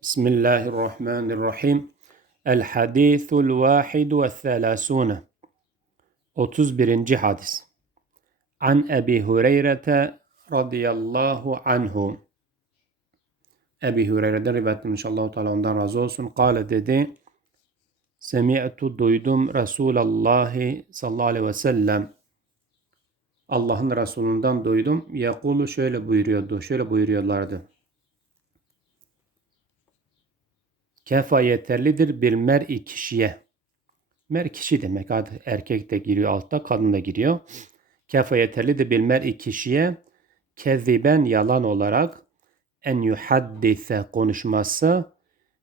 Bismillahirrahmanirrahim. El hadithul vahid ve thalasune. 31. hadis. An Ebi Hureyre'te radıyallahu anhu. Ebi Hureyre'den rivayet etmiş Allahu Teala ondan razı olsun. Kale dedi. Semi'tu duydum Resulallah sallallahu aleyhi ve sellem. Allah'ın Resulünden duydum. Yakulu şöyle buyuruyordu. Şöyle buyuruyorlardı. Kefa yeterlidir bir mer'i kişiye. Mer kişi demek. Adı erkek de giriyor altta, kadın da giriyor. Kefa yeterlidir bir mer'i kişiye keziben yalan olarak en yuhaddise konuşması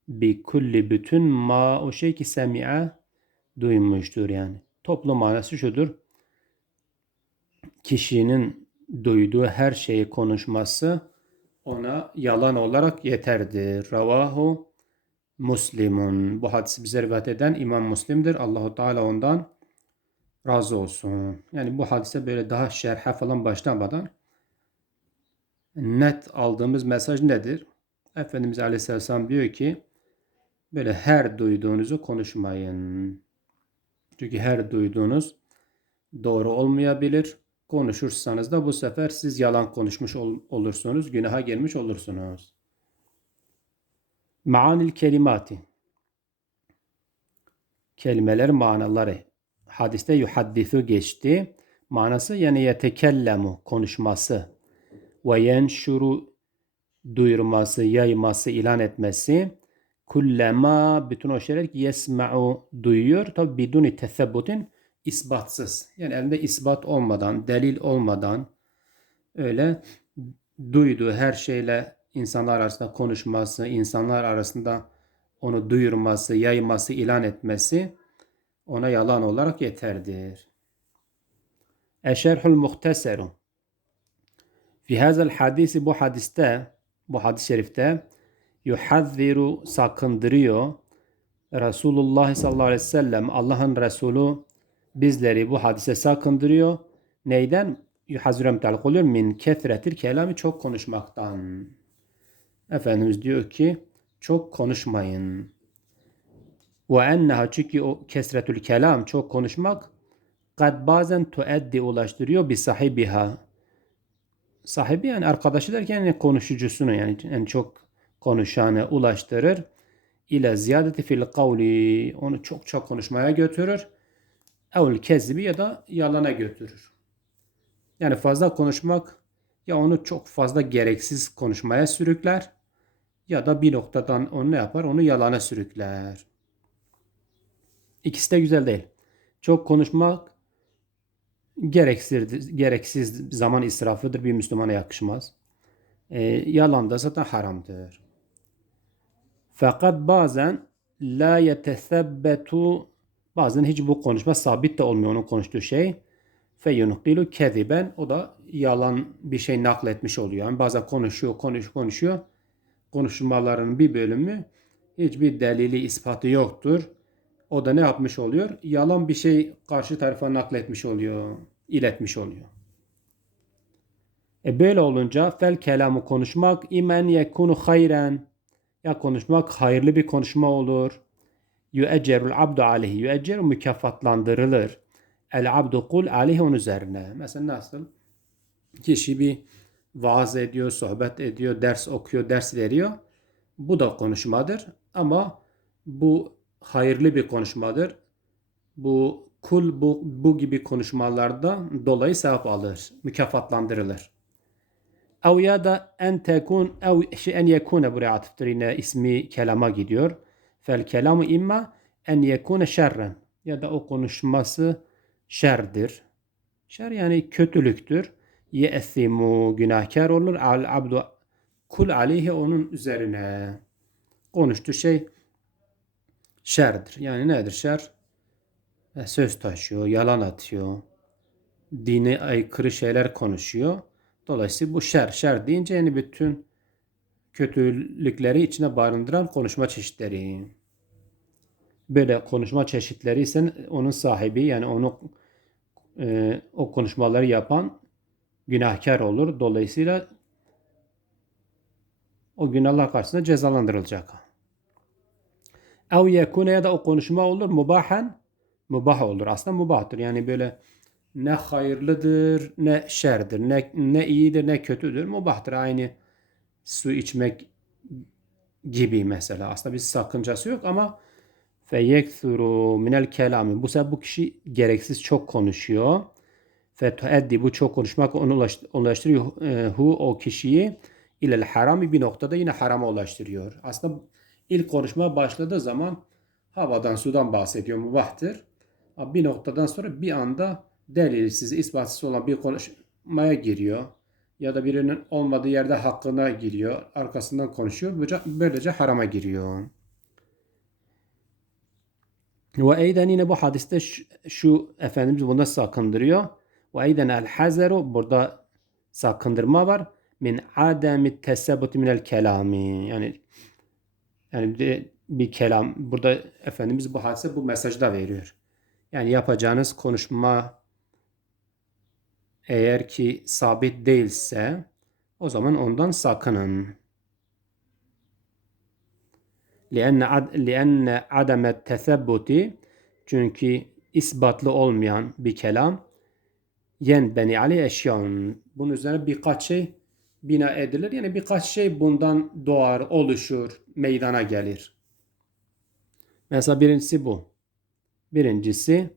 bi kulli bütün ma o şey ki semi'a duymuştur yani. Toplu manası şudur. Kişinin duyduğu her şeyi konuşması ona yalan olarak yeterdir. Ravahu Muslimun. Bu hadisi bize rivayet eden İmam Müslim'dir. Allahu Teala ondan razı olsun. Yani bu hadise böyle daha şerhe falan başlamadan net aldığımız mesaj nedir? Efendimiz Aleyhisselam diyor ki böyle her duyduğunuzu konuşmayın. Çünkü her duyduğunuz doğru olmayabilir. Konuşursanız da bu sefer siz yalan konuşmuş ol- olursunuz, günaha girmiş olursunuz. Maanil kelimati. Kelimeler manaları. Hadiste yuhaddisu geçti. Manası yani yetekellemu konuşması ve yenşuru duyurması, yayması, ilan etmesi. Kullema bütün o şeyler ki yesma'u duyuyor. Tabi biduni tesebbutin isbatsız. Yani elinde isbat olmadan, delil olmadan öyle duyduğu her şeyle insanlar arasında konuşması, insanlar arasında onu duyurması, yayması, ilan etmesi ona yalan olarak yeterdir. Eşerhul muhteseru. Fi hazel hadisi bu hadiste, bu hadis-i şerifte yuhazziru sakındırıyor. Resulullah sallallahu aleyhi ve sellem Allah'ın Resulü bizleri bu hadise sakındırıyor. Neyden? Yuhazziru oluyor. Min kethretir kelami çok konuşmaktan. Efendimiz diyor ki çok konuşmayın. Ve enneha çünkü o kesretül kelam çok konuşmak kad bazen tueddi ulaştırıyor bir sahibiha. Sahibi yani arkadaşı derken yani konuşucusunu yani en çok konuşanı ulaştırır. İle ziyadeti fil kavli onu çok çok konuşmaya götürür. Evl kezibi ya da yalana götürür. Yani fazla konuşmak ya onu çok fazla gereksiz konuşmaya sürükler ya da bir noktadan onu ne yapar? Onu yalana sürükler. İkisi de güzel değil. Çok konuşmak gereksiz, zaman israfıdır. Bir Müslümana yakışmaz. E, yalan da zaten haramdır. Fakat bazen la yetesebbetu bazen hiç bu konuşma sabit de olmuyor onun konuştuğu şey. Feyunqilu keziben o da yalan bir şey nakletmiş oluyor. Yani bazen konuşuyor, konuşuyor, konuşuyor. Konuşmalarının bir bölümü hiçbir delili, ispatı yoktur. O da ne yapmış oluyor? Yalan bir şey karşı tarafa nakletmiş oluyor, iletmiş oluyor. E böyle olunca fel kelamı konuşmak imen yekunu hayren ya konuşmak hayırlı bir konuşma olur. Yüeccerul abdu aleyhi. Yüeccer mükafatlandırılır. El abdu kul aleyhi onun üzerine. Mesela nasıl? Kişi bir vaaz ediyor, sohbet ediyor, ders okuyor, ders veriyor. Bu da konuşmadır. Ama bu hayırlı bir konuşmadır. Bu kul bu, bu gibi konuşmalarda dolayı sevap alır, mükafatlandırılır. Ev ya da en tekun ev şey en yekune buraya atıftır yine ismi kelama gidiyor. Fel kelamu imma en yekune şerren ya da o konuşması şerdir. Şer yani kötülüktür. Ye'simu günahkar olur. Al abdu kul aleyhi onun üzerine. Konuştuğu şey şerdir. Yani nedir şer? E, söz taşıyor, yalan atıyor. Dine aykırı şeyler konuşuyor. Dolayısıyla bu şer. Şer deyince yani bütün kötülükleri içine barındıran konuşma çeşitleri. Böyle konuşma çeşitleri ise onun sahibi yani onu e, o konuşmaları yapan günahkar olur. Dolayısıyla o günahlar karşısında cezalandırılacak. Ev yekune ya da o konuşma olur mubahen mubah olur. Aslında mubahtır. Yani böyle ne hayırlıdır ne şerdir. Ne, ne iyidir ne kötüdür. Mubahtır. Aynı su içmek gibi mesela. Aslında bir sakıncası yok ama feyekthuru minel kelami. Bu sefer bu kişi gereksiz çok konuşuyor. Fetueddi bu çok konuşmak onu ulaş- ulaştırıyor e, hu o kişiyi ilel harami bir noktada yine harama ulaştırıyor. Aslında ilk konuşma başladığı zaman havadan sudan bahsediyor mubahtır. Bir noktadan sonra bir anda delilsiz, ispatsız olan bir konuşmaya giriyor. Ya da birinin olmadığı yerde hakkına giriyor. Arkasından konuşuyor. Böylece, harama giriyor. Ve eyden yine bu hadiste şu, şu Efendimiz bunda sakındırıyor. Ve eyden el hazeru burada sakındırma var. Min ademi tesebbuti minel kelami. Yani yani bir, bir kelam burada Efendimiz bu hadise bu mesajı da veriyor. Yani yapacağınız konuşma eğer ki sabit değilse o zaman ondan sakının. لأن عد لأن عدم التثبت çünkü ispatlı olmayan bir kelam yen beni ali eşyan bunun üzerine birkaç şey bina edilir. Yani birkaç şey bundan doğar, oluşur, meydana gelir. Mesela birincisi bu. Birincisi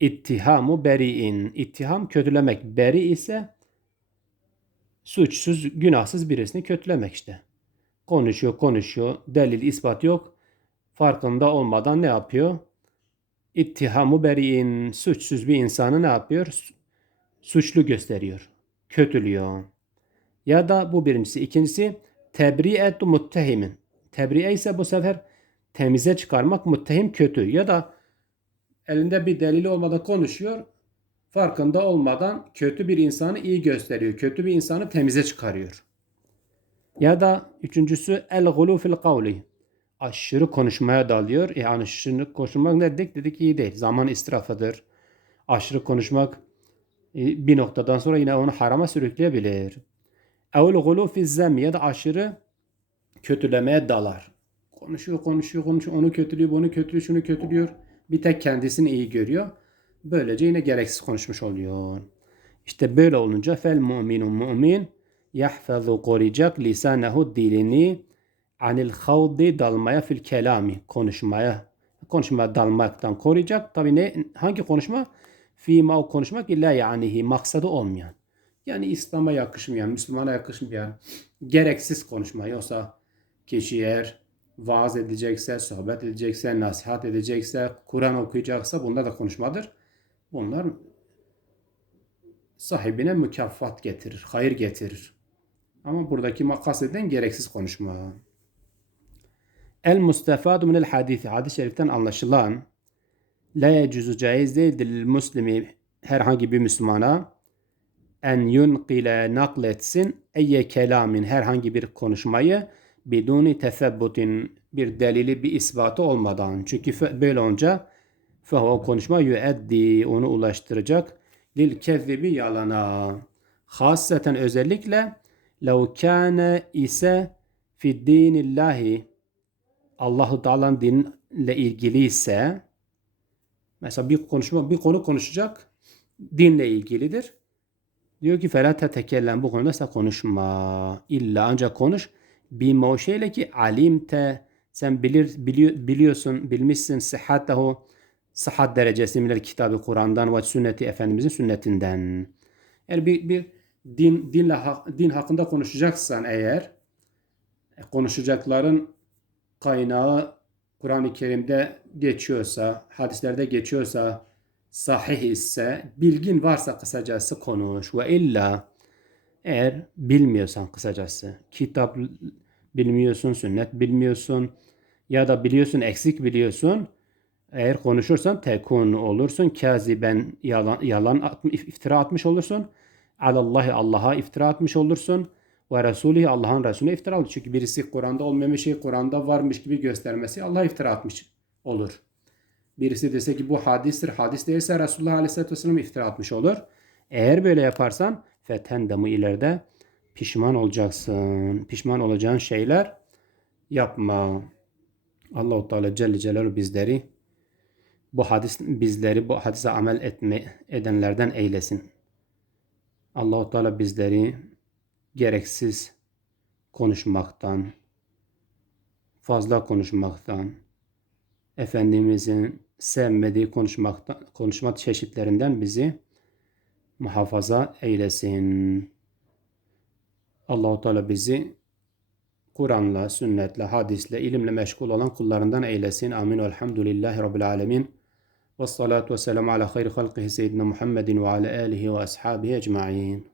ittihamu beri'in. İttiham kötülemek. Beri ise suçsuz, günahsız birisini kötülemek işte. Konuşuyor, konuşuyor. Delil, ispat yok. Farkında olmadan ne yapıyor? İttihamu beri'in. Suçsuz bir insanı ne yapıyor? Suçlu gösteriyor. Kötülüyor. Ya da bu birincisi. İkincisi tebri'etu muttehimin. Tebri'e ise bu sefer temize çıkarmak muttehim kötü. Ya da elinde bir delili olmadan konuşuyor. Farkında olmadan kötü bir insanı iyi gösteriyor. Kötü bir insanı temize çıkarıyor. Ya da üçüncüsü el gulu fil kavli. Aşırı konuşmaya dalıyor. E aşırı konuşmak ne dedik? Dedik iyi değil. Zaman israfıdır. Aşırı konuşmak e, bir noktadan sonra yine onu harama sürükleyebilir. Evul gulu fil zem ya da aşırı kötülemeye dalar. Konuşuyor, konuşuyor, konuşuyor. Onu kötülüyor, bunu kötülüyor, şunu kötülüyor. Bir tek kendisini iyi görüyor. Böylece yine gereksiz konuşmuş oluyor. İşte böyle olunca fel mu'minun mu'min yahfazu koruyacak lisanehu dilini anil havdi dalmaya fil kelami konuşmaya konuşmaya dalmaktan koruyacak. Tabi ne hangi konuşma? Fîma o konuşmak illa yanihi maksadı olmayan. Yani İslam'a yakışmayan, Müslümana yakışmayan gereksiz konuşma. Yoksa kişi eğer vaaz edecekse, sohbet edecekse, nasihat edecekse, Kur'an okuyacaksa bunda da konuşmadır. Bunlar sahibine mükafat getirir, hayır getirir. Ama buradaki makas eden gereksiz konuşma. El mustefadu minel hadisi. Hadis-i şeriften anlaşılan la yecuzu caiz değildir muslimi herhangi bir Müslümana en yunqile nakletsin eyye kelamin herhangi bir konuşmayı biduni tesebbutin bir delili bir ispatı olmadan. Çünkü böyle olunca o konuşma yüeddi onu ulaştıracak lil kezzibi yalana. Hasseten özellikle lev kâne ise fi dinillahi Allahu Teala'nın dinle ilgili ise mesela bir konuşma bir konu konuşacak dinle ilgilidir. Diyor ki fela tetekellem bu konuda sen konuşma. İlla ancak konuş. Bima o şeyle ki alimte sen bilir, biliyor, biliyorsun, bilmişsin sıhhatehu sıhhat derecesi minel kitabı Kur'an'dan ve sünneti Efendimizin sünnetinden. Eğer bir, bir din, dinle, din hakkında konuşacaksan eğer e, konuşacakların kaynağı Kur'an-ı Kerim'de geçiyorsa, hadislerde geçiyorsa, sahih ise, bilgin varsa kısacası konuş. Ve illa eğer bilmiyorsan kısacası, kitap bilmiyorsun, sünnet bilmiyorsun ya da biliyorsun, eksik biliyorsun, eğer konuşursan tekun olursun, kaziben yalan, yalan iftira atmış olursun. Alallahi Allah'a iftira atmış olursun. Ve Resulü Allah'ın Resulüne iftira olur. Çünkü birisi Kur'an'da olmayan bir şey Kur'an'da varmış gibi göstermesi Allah iftira atmış olur. Birisi dese ki bu hadistir, hadis değilse Resulullah Aleyhisselatü Vesselam iftira atmış olur. Eğer böyle yaparsan feten damı ileride pişman olacaksın. Pişman olacağın şeyler yapma. Allahu Teala Celle Celaluhu bizleri bu hadis bizleri bu hadise amel etme edenlerden eylesin. Allahu Teala bizleri gereksiz konuşmaktan, fazla konuşmaktan, Efendimizin sevmediği konuşmaktan, konuşma çeşitlerinden bizi muhafaza eylesin. Allahu Teala bizi Kur'an'la, sünnetle, hadisle, ilimle meşgul olan kullarından eylesin. Amin. Elhamdülillahi Rabbil alemin. Ve salatu ve selamu ala hayri halkihi seyyidina Muhammedin ve ala alihi ve ashabihi ecma'in.